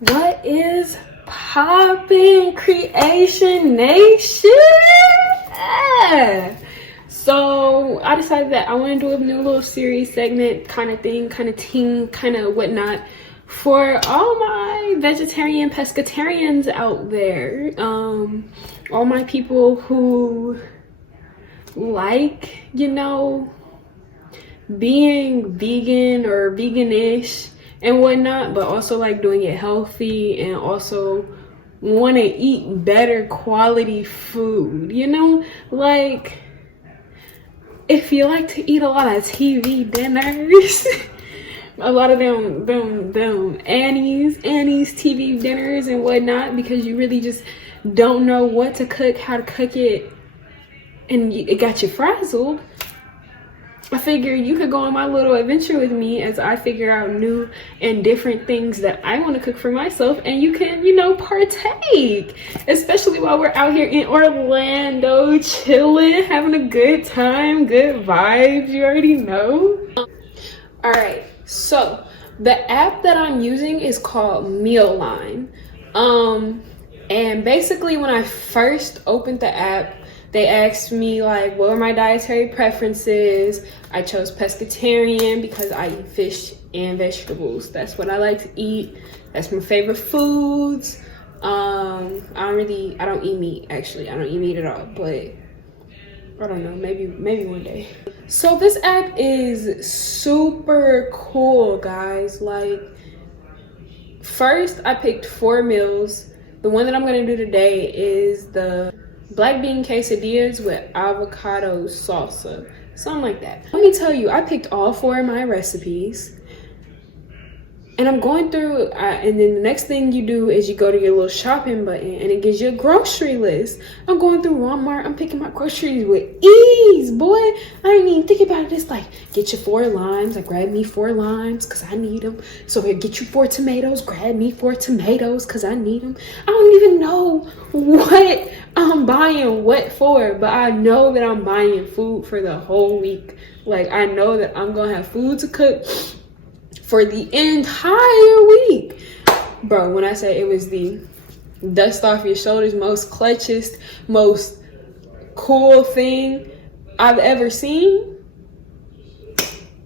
What is poppin', Creation Nation? So I decided that I want to do a new little series segment kind of thing, kind of team, kind of whatnot for all my vegetarian pescatarians out there. All my people who like, you know, being vegan or veganish and whatnot, but also like doing it healthy and also want to eat better quality food, you know? Like, if you like to eat a lot of TV dinners, a lot of them Annie's TV dinners and whatnot, because you really just don't know what to cook, how to cook it, and it got you frazzled. I figure you could go on my little adventure with me as I figure out new and different things that I want to cook for myself, and you can, you know, partake, especially while we're out here in Orlando chilling, having a good time, good vibes, you already know. All right, so the app that I'm using is called Mealime. And basically when I first opened the app, they asked me like what were my dietary preferences. I chose pescatarian because I eat fish and vegetables. That's what I like to eat. That's my favorite foods. I don't eat meat, actually. I don't eat meat at all, but I don't know, maybe one day. So this app is super cool, guys. Like, first I picked 4 meals. The one that I'm gonna do today is the black bean quesadillas with avocado salsa, something like that. Let me tell you, I picked all 4 of my recipes, and I'm going through, and then the next thing you do is you go to your little shopping button and it gives you a grocery list. I'm going through Walmart, I'm picking my groceries with ease, boy. I didn't even think about it. It's like, get your 4 limes. I grabbed me 4 limes because I need them. So here, get you 4 tomatoes. Grab me 4 tomatoes because I need them. I don't even know what I'm buying what for, but I know that I'm buying food for the whole week. Like, I know that I'm gonna have food to cook for the entire week. Bro, when I say it was the dust off your shoulders, most clutchest, most cool thing I've ever seen,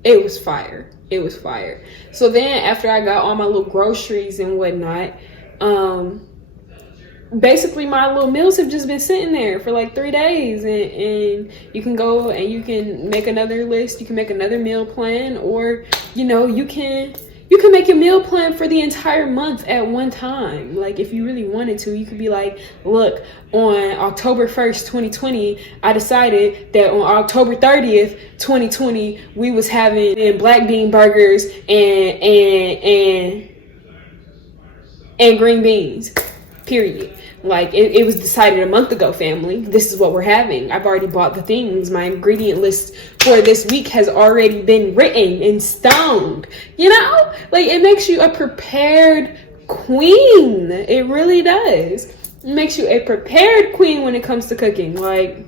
it was fire. It was fire. So then after I got all my little groceries and whatnot, basically my little meals have just been sitting there for like 3 days, and you can go and you can make another list, you can make another meal plan, or you know, you can make a meal plan for the entire month at one time. Like, if you really wanted to, you could be like, look, on October 1st 2020 I decided that on October 30th 2020 we was having black bean burgers and green beans, period. Like, it was decided a month ago, family. This is what we're having. I've already bought the things. My ingredient list for this week has already been written and stoned. You know? Like, it makes you a prepared queen. It really does. It makes you a prepared queen when it comes to cooking. Like,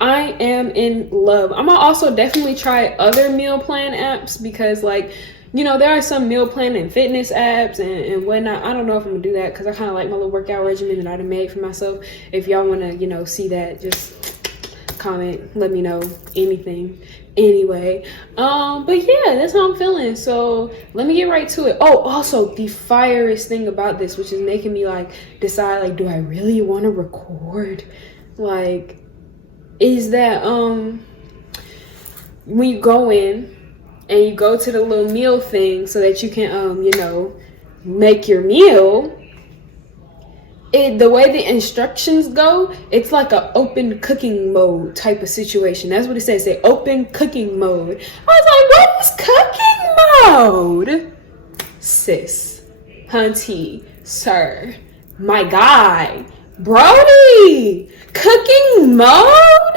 I am in love. I'm gonna also definitely try other meal plan apps because, like, you know, there are some meal plan and fitness apps and whatnot. I don't know if I'm gonna do that because I kind of like my little workout regimen that I done made for myself. If y'all want to, you know, see that, just comment, let me know, anything. Anyway, but yeah, that's how I'm feeling. So let me get right to it. Oh, also the firest thing about this, which is making me like decide, like, do I really want to record? Like, is that when you go in and you go to the little meal thing so that you can, you know, make your meal, the way the instructions go, it's like an open cooking mode type of situation. That's what it says, say open cooking mode. I was like, what is cooking mode? Sis, hunty, sir, my guy, Brody, cooking mode?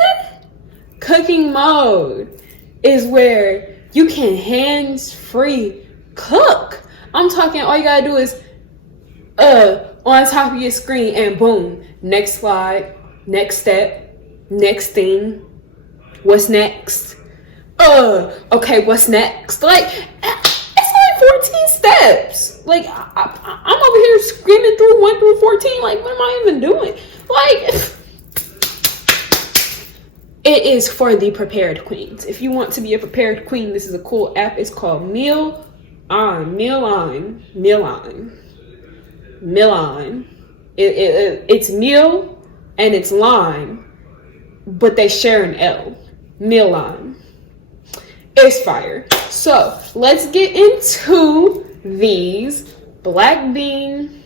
Cooking mode is where you can hands-free cook. I'm talking, all you gotta do is on top of your screen and boom, next slide, next step, next thing, what's next? Okay, what's next? Like, it's like 14 steps. Like, I'm over here screaming through 1 through 14. Like, what am I even doing? Like, it is for the prepared queens. If you want to be a prepared queen, this is a cool app. It's called Mealime. It's meal and it's lime, but they share an L. Mealime. It's fire. So let's get into these black bean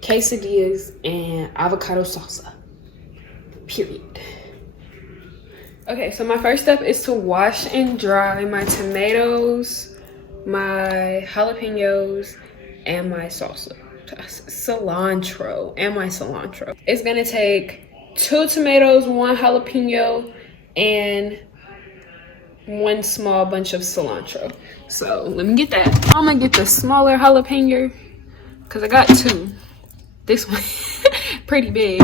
quesadillas and avocado salsa. Period. Okay, so my first step is to wash and dry my tomatoes, my jalapenos, and my salsa. Cilantro. It's gonna take 2 tomatoes, 1 jalapeno, and 1 small bunch of cilantro. So let me get that. I'm gonna get the smaller jalapeno because I got 2. This one pretty big,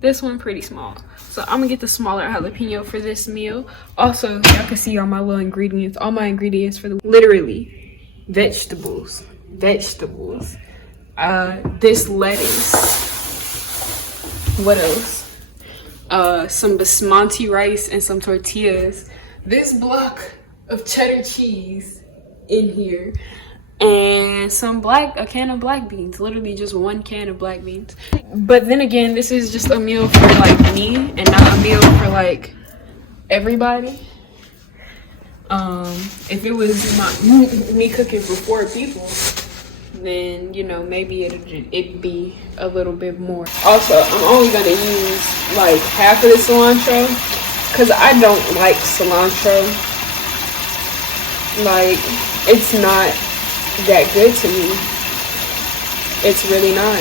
this one pretty small. So I'm gonna get the smaller jalapeno for this meal. Also, y'all can see all my little ingredients, all my ingredients for the literally vegetables. This lettuce. What else? Some basmati rice and some tortillas. This block of cheddar cheese in here. And a can of black beans. Literally just 1 can of black beans. But then again, this is just a meal for like me and not a meal for like everybody. If it was me cooking for 4 people, then you know, maybe it'd be a little bit more. Also, I'm only gonna use like half of the cilantro because I don't like cilantro. Like, it's not that good to me. It's really not.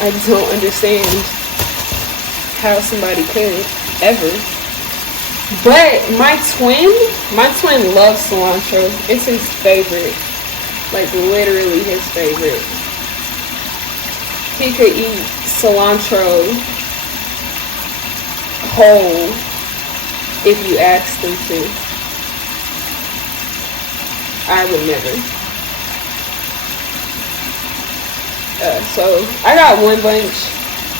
I don't understand how somebody could ever. But my twin loves cilantro. It's his favorite. Like, literally his favorite. He could eat cilantro whole if you asked him to. I would never. So I got 1 bunch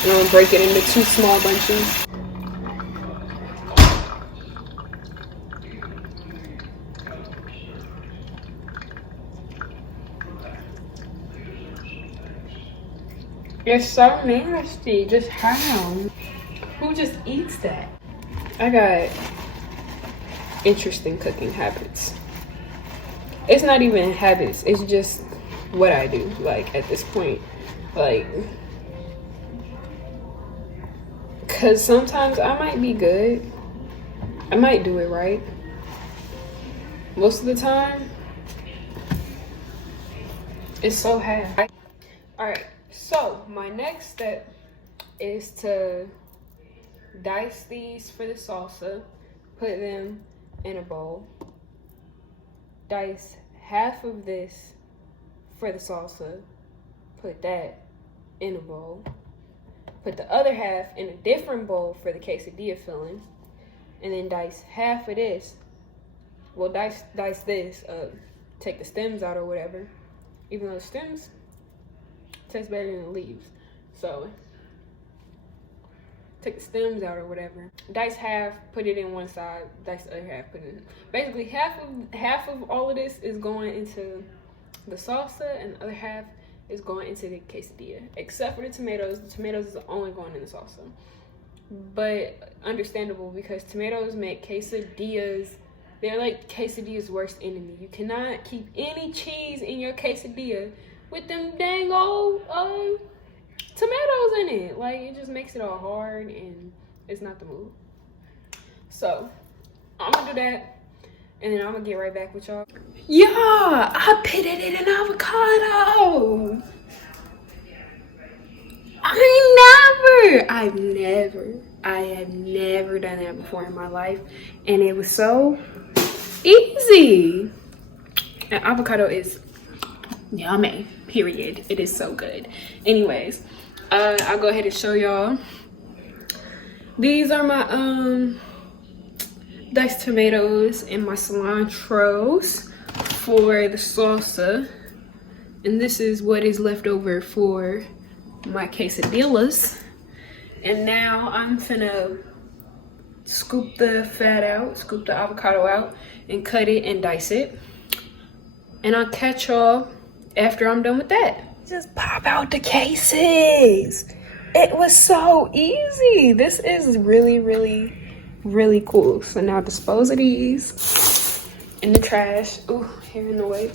and I'm gonna break it into 2 small bunches. It's so nasty. Just how? Who just eats that? I got interesting cooking habits. It's not even habits. It's just what I do. Like, at this point, like, because sometimes I might be good. I might do it right. Most of the time, it's so half. Alright, so my next step is to dice these for the salsa, put them in a bowl. Dice half of this for the salsa, put that in a bowl. Put the other half in a different bowl for the quesadilla filling, and then dice half of this. Well, dice this, take the stems out or whatever, even though the stems taste better than the leaves. So take the stems out or whatever. Dice half, put it in one side. Dice the other half, put it in. Basically, half of all of this is going into the salsa, and the other half is going into the quesadilla. Except for the tomatoes. The tomatoes is only going in the salsa. But understandable, because tomatoes make quesadillas. They're like quesadillas' worst enemy. You cannot keep any cheese in your quesadilla with them dang old tomatoes in it. Like, it just makes it all hard and it's not the move. So I'm gonna do that and then I'm gonna get right back with y'all. Yeah, I put it in an avocado. I have never done that before in my life, and it was so easy. And avocado is yummy, period. It is so good. Anyways, I'll go ahead and show y'all. These are my diced tomatoes and my cilantros for the salsa. And this is what is left over for my quesadillas. And now I'm finna scoop the fat out, scoop the avocado out, and cut it and dice it. And I'll catch y'all after I'm done with that. Just pop out the cases. It was so easy. This is really, really, really cool. So now dispose of these in the trash. Ooh, here in the way.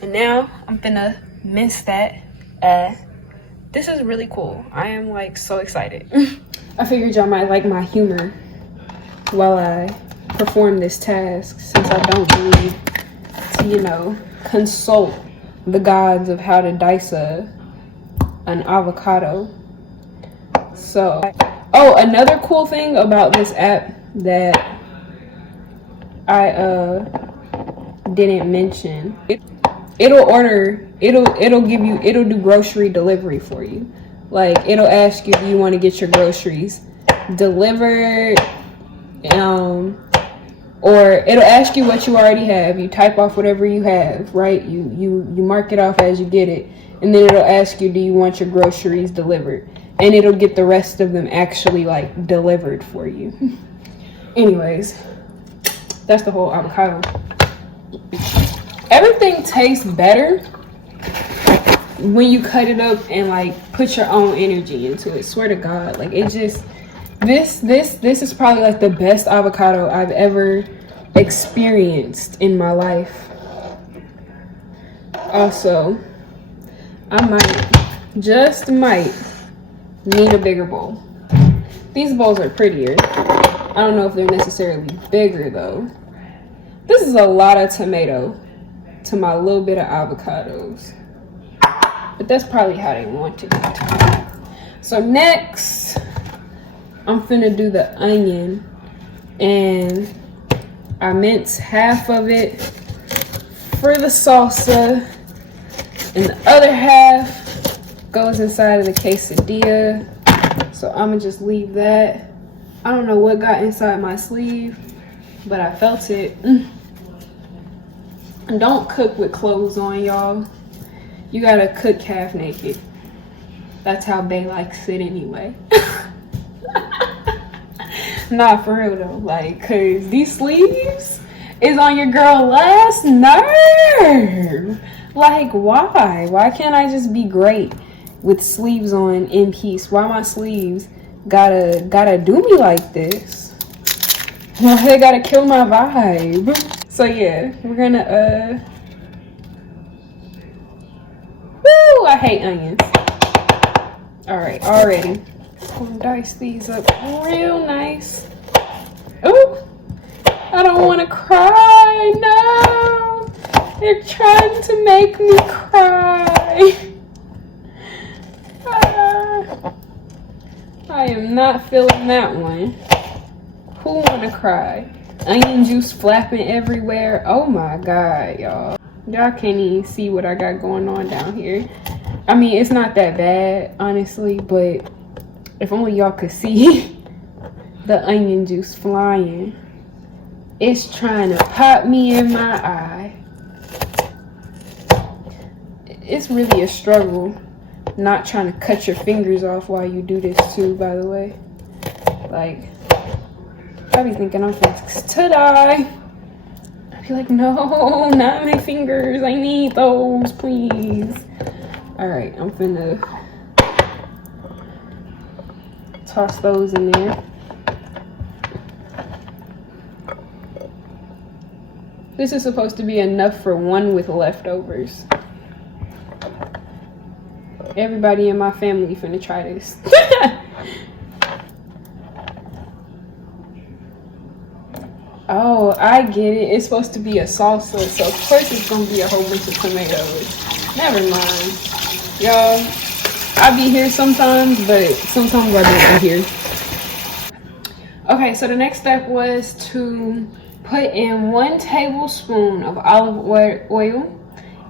And now I'm finna mince that. This is really cool. I am like so excited. I figured y'all might like my humor while I perform this task, since I don't need to, you know, consult the gods of how to dice an avocado. So, oh, another cool thing about this app that I didn't mention, it'll do grocery delivery for you. Like, it'll ask you, do you want to get your groceries delivered, or it'll ask you what you already have. You type off whatever you have, right? You mark it off as you get it, and then it'll ask you, do you want your groceries delivered? And it'll get the rest of them actually like delivered for you. Anyways, that's the whole avocado. Everything tastes better when you cut it up and like put your own energy into it. Swear to God, like it just, this is probably like the best avocado I've ever experienced in my life. Also, I might need a bigger bowl. These bowls are prettier. I don't know if they're necessarily bigger though. This is a lot of tomato to my little bit of avocados, but that's probably how they want it. So next, I'm finna do the onion, and I mince half of it for the salsa, and the other half goes inside of the quesadilla. So I'm gonna just leave that. I don't know what got inside my sleeve, but I felt it. Don't cook with clothes on, y'all. You gotta cook half naked. That's how Bae likes it anyway. Nah, for real though. Like, cause these sleeves is on your girl last nerve. Like, why? Why can't I just be great with sleeves on in peace? Why my sleeves gotta do me like this? Why they gotta kill my vibe? So yeah, we're gonna woo, I hate onions. Alright, already. I'm gonna dice these up real nice. Ooh, I don't wanna cry, no. They're trying to make me cry. I am not feeling that one. Who wanna cry? Onion juice flapping everywhere. Oh my God, y'all. Y'all can't even see what I got going on down here. I mean, it's not that bad, honestly, but if only y'all could see the onion juice flying. It's trying to pop me in my eye. It's really a struggle not trying to cut your fingers off while you do this too, by the way. Like, I be thinking I'm fixed to die. I be like, no, not my fingers. I need those, please. Alright, I'm finna toss those in there. This is supposed to be enough for one with leftovers. Everybody in my family finna try this. Oh, I get it. It's supposed to be a salsa, so of course it's gonna be a whole bunch of tomatoes. Never mind. Y'all, I be here sometimes, but sometimes I don't be here. Okay, so the next step was to put in 1 tablespoon of olive oil,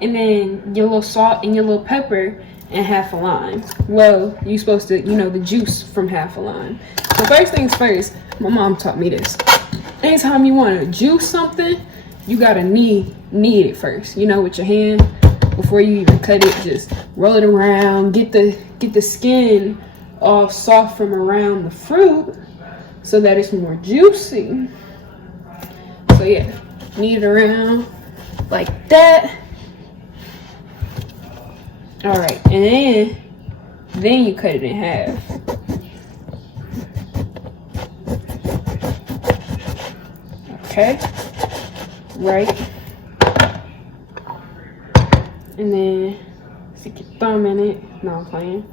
and then your little salt and your little pepper, and half a lime. Well, you're supposed to, you know, the juice from half a lime. So first things first, my mom taught me this. anytime you want to juice something, you gotta knead it first, you know, with your hand. Before you even cut it, just roll it around, get the skin all soft from around the fruit so that it's more juicy. So yeah, knead it around like that. All right, and then you cut it in half. Okay, right. And then stick your thumb in it. No, I'm playing.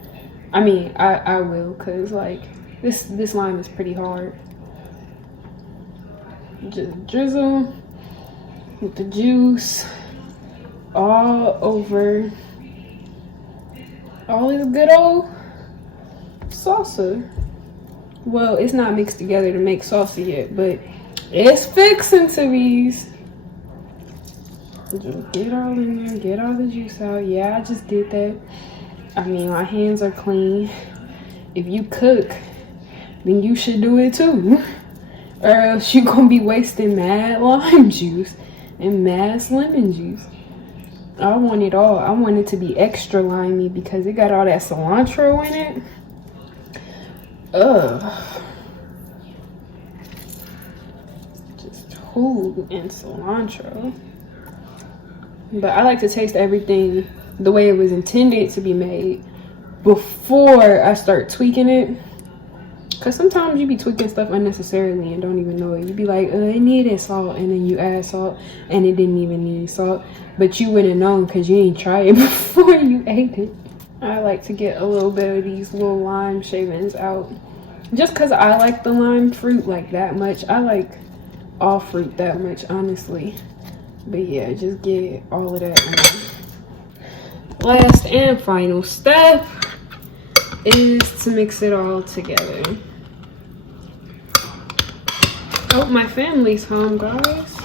I mean, I will, cause like this lime is pretty hard. Just drizzle with the juice all over all this good old salsa. Well, it's not mixed together to make salsa yet, but it's fixing to be. Just get all in there, get all the juice out. Yeah, I just did that. I mean, my hands are clean. If you cook, then you should do it too. Or else you're gonna be wasting mad lime juice and mad lemon juice. I want it all. I want it to be extra limey because it got all that cilantro in it. Ugh. Just whole and cilantro. But I like to taste everything the way it was intended to be made before I start tweaking it. Because sometimes you be tweaking stuff unnecessarily and don't even know it. You be like, it needed salt, and then you add salt and it didn't even need salt. But you wouldn't know because you ain't tried it before you ate it. I like to get a little bit of these little lime shavings out. Just because I like the lime fruit like that much. I like all fruit that much, honestly. But yeah, just get all of that out. Last and final step is to mix it all together. Oh, my family's home, guys.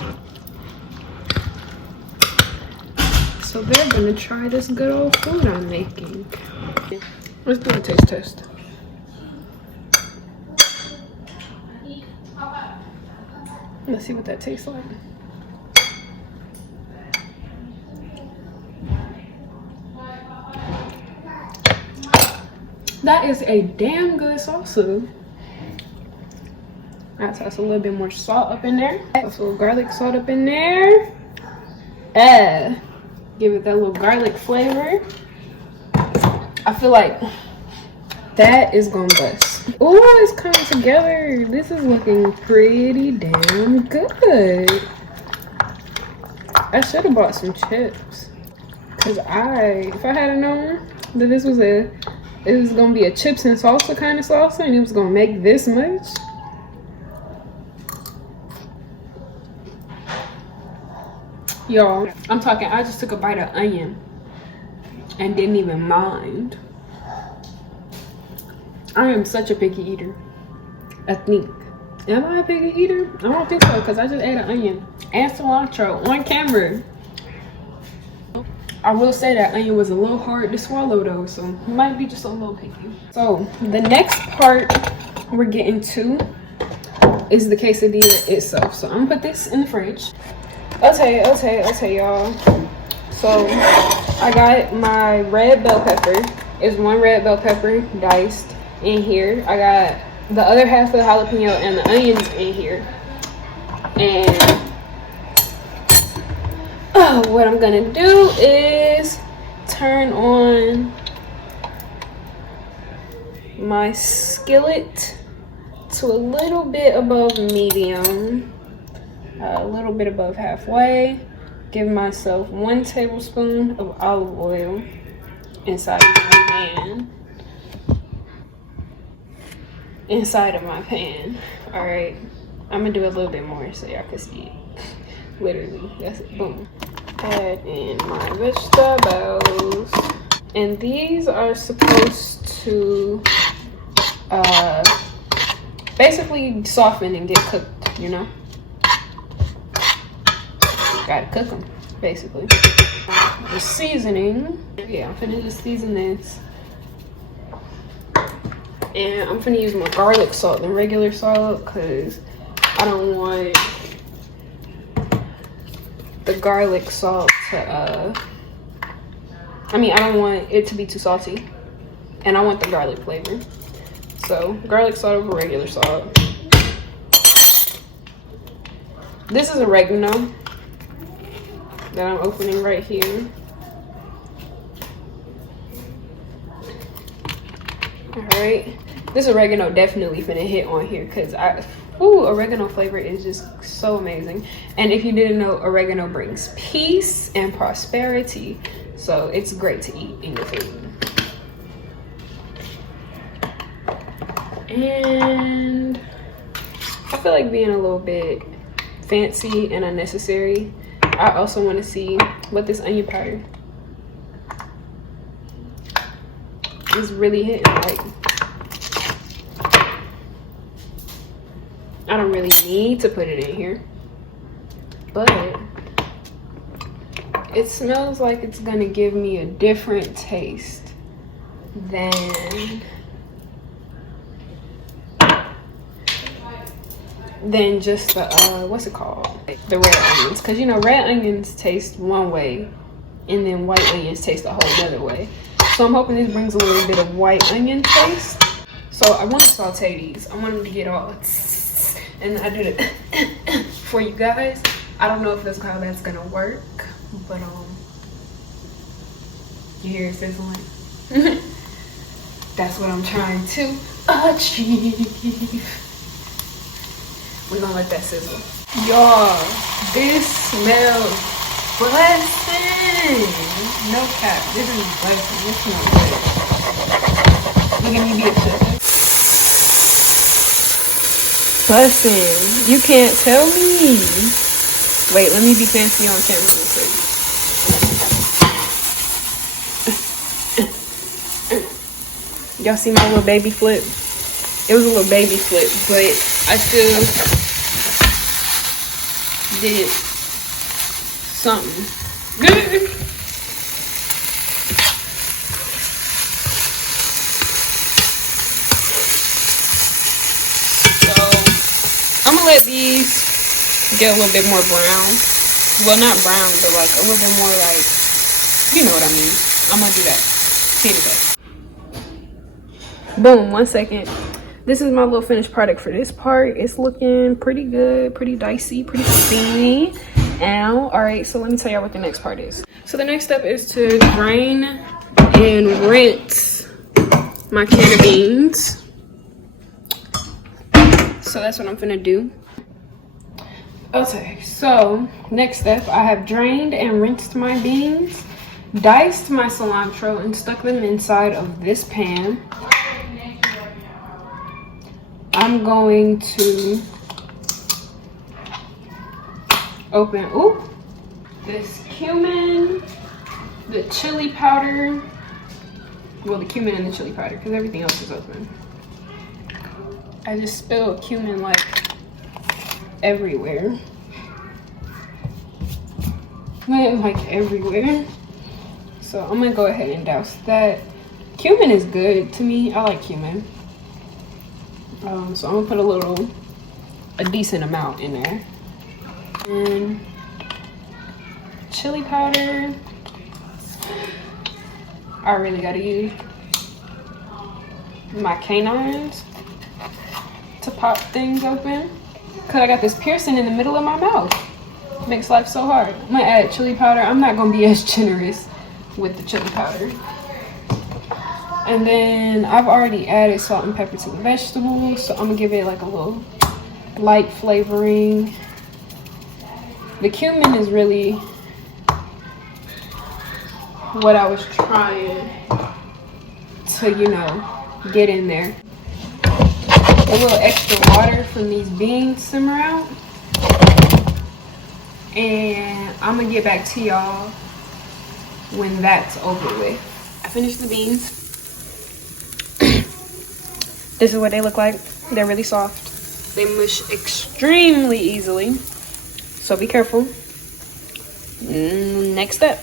So they're gonna try this good old food I'm making. Let's do a taste test. Let's see what that tastes like. That is a damn good salsa. I toss a little bit more salt up in there. Toss a little garlic salt up in there. Give it that little garlic flavor. I feel like that is gonna bust. Oh, it's coming together. This is looking pretty damn good. I should have bought some chips. Cause if I had known that this was it was gonna be a chips and salsa kind of salsa and it was gonna make this much. Y'all, I'm talking, I just took a bite of onion and didn't even mind. I am such a picky eater, I think. Am I a picky eater? I don't think so, because I just ate an onion and cilantro on camera. I will say that onion was a little hard to swallow though, so might be just a little picky. So the next part we're getting to is the quesadilla itself. So I'm gonna put this in the fridge. Okay, y'all. So I got my red bell pepper. It's one red bell pepper diced in here. I got the other half of the jalapeno and the onions in here. And what I'm gonna do is turn on my skillet to a little bit above medium, a little bit above halfway. Give myself 1 tablespoon of olive oil inside of my pan. All right, I'm gonna do a little bit more so y'all can see it. Literally, that's it. Boom. Add in my vegetables, and these are supposed to basically soften and get cooked, you know. Gotta cook them, basically. The seasoning, yeah, I'm finna just season this, and I'm finna use more garlic salt than regular salt because I don't want the garlic salt to I don't want it to be too salty, and I want the garlic flavor. So garlic salt over regular salt. This is oregano that I'm opening right here. All right, this oregano definitely finna hit on here because oregano flavor is just so amazing. And if you didn't know, oregano brings peace and prosperity, so it's great to eat in your food. And I feel like being a little bit fancy and unnecessary, I also want to see what this onion powder is really hitting. Like, I don't really need to put it in here, but it smells like it's gonna give me a different taste than just the what's it called, the red onions, because you know red onions taste one way and then white onions taste a whole other way. So I'm hoping this brings a little bit of white onion taste. So I want to saute these. I want them to get all and I did it for you guys. I don't know if that's how that's gonna work, but you hear it sizzling. That's what I'm trying to achieve. We're gonna let that sizzle. Y'all, this smells blessing. No cap, this is blessing. This smells good. Look at me be a chef. Blessing. You can't tell me. Wait, let me be fancy on camera real quick. Y'all see my little baby flip? It was a little baby flip, but I still did something good. So I'm gonna let these get a little bit more brown. Well, not brown, but like a little bit more like, you know what I mean. I'm gonna do that. See you in a sec. Boom, 1 second. This is my little finished product for this part. It's looking pretty good, pretty dicey, pretty steamy. Now, all right, so let me tell y'all what the next part is. So the next step is to drain and rinse my can of beans. So that's what I'm gonna do. Okay, so next step, I have drained and rinsed my beans, diced my cilantro and stuck them inside of this pan. I'm going to open this cumin, the chili powder, well, the cumin and the chili powder because everything else is open. I just spilled cumin like everywhere. Like everywhere. So I'm gonna go ahead and douse that. Cumin is good to me. I like cumin. So I'm gonna put a decent amount in there. And chili powder. I really gotta use my canines to pop things open. Cause I got this piercing in the middle of my mouth. Makes life so hard. I'm gonna add chili powder. I'm not gonna be as generous with the chili powder. And then I've already added salt and pepper to the vegetables, so I'm gonna give it like a little light flavoring. The cumin is really what I was trying to, you know, get in there. A little extra water from these beans simmer out. And I'm gonna get back to y'all when that's over with. I finished the beans. This is what they look like. They're really soft. They mush extremely easily, so be careful. Next step.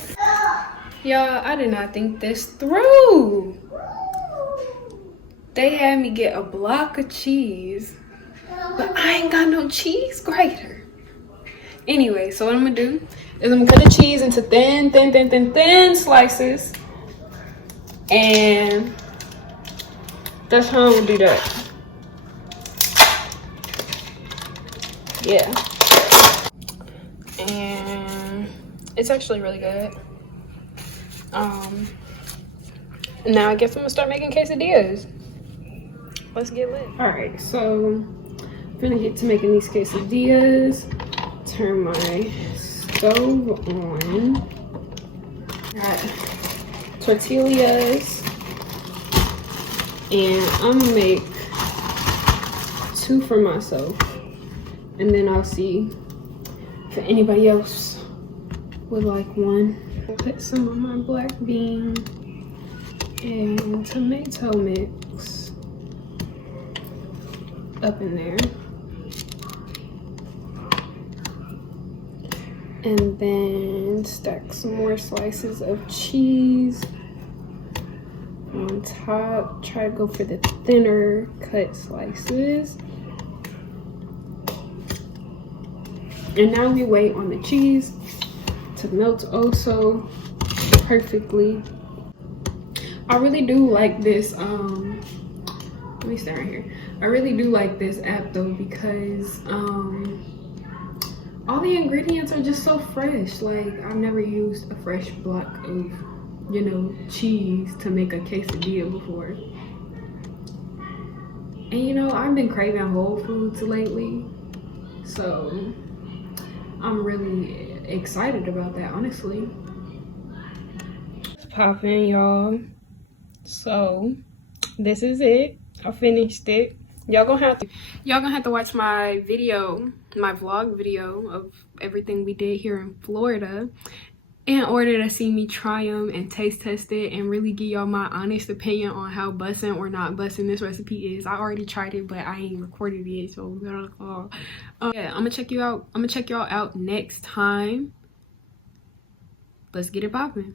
Y'all, I did not think this through. They had me get a block of cheese, but I ain't got no cheese grater. Anyway, so what I'm gonna do is I'm gonna cut the cheese into thin slices, and that's how I'm gonna do that. Yeah, and it's actually really good. Now I guess I'm gonna start making quesadillas. Let's get lit. All right, so I'm gonna get to making these quesadillas. Turn my stove on. Got tortillas, and I'm gonna make 2 for myself, and then I'll see if anybody else would like 1. I'll put some of my black bean and tomato mix up in there, and then stack some more slices of cheese on top. Try to go for the thinner cut slices. And now we wait on the cheese to melt also perfectly. I really do like this, let me start right here. I really do like this app though, because all the ingredients are just so fresh. Like, I've never used a fresh block of, you know, cheese to make a quesadilla before. And you know, I've been craving Whole Foods lately, so I'm really excited about that, honestly. It's popping, y'all. So this is it. I finished it. Y'all gonna have to watch my video, my vlog video of everything we did here in Florida, in order to see me try them and taste test it and really give y'all my honest opinion on how bussin' or not bussin' this recipe is. I already tried it, but I ain't recorded it, so yeah, I'm gonna check y'all out next time. Let's get it poppin'.